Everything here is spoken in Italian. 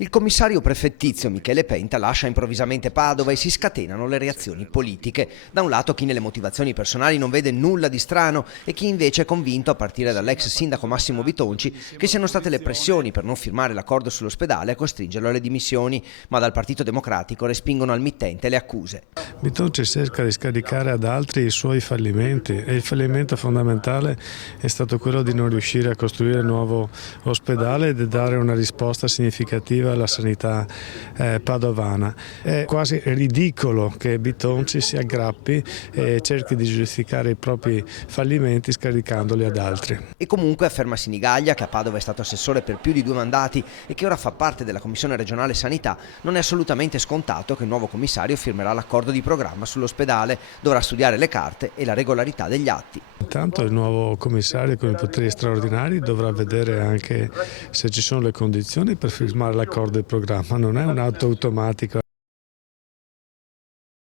Il commissario prefettizio Michele Penta lascia improvvisamente Padova e si scatenano le reazioni politiche. Da un lato chi nelle motivazioni personali non vede nulla di strano e chi invece è convinto, a partire dall'ex sindaco Massimo Bitonci, che siano state le pressioni per non firmare l'accordo sull'ospedale a costringerlo alle dimissioni, ma dal Partito Democratico respingono al mittente le accuse. Bitonci cerca di scaricare ad altri i suoi fallimenti e il fallimento fondamentale è stato quello di non riuscire a costruire il nuovo ospedale e di dare una risposta significativa alla sanità padovana. È quasi ridicolo che Bitonci si aggrappi e cerchi di giustificare i propri fallimenti scaricandoli ad altri. E comunque, afferma Sinigaglia, che a Padova è stato assessore per più di 2 mandati e che ora fa parte della Commissione regionale sanità, non è assolutamente scontato che il nuovo commissario firmerà l'accordo di programma sull'ospedale, dovrà studiare le carte e la regolarità degli atti. Intanto il nuovo commissario con i poteri straordinari dovrà vedere anche se ci sono le condizioni per firmare l'accordo di programma, non è un atto automatico.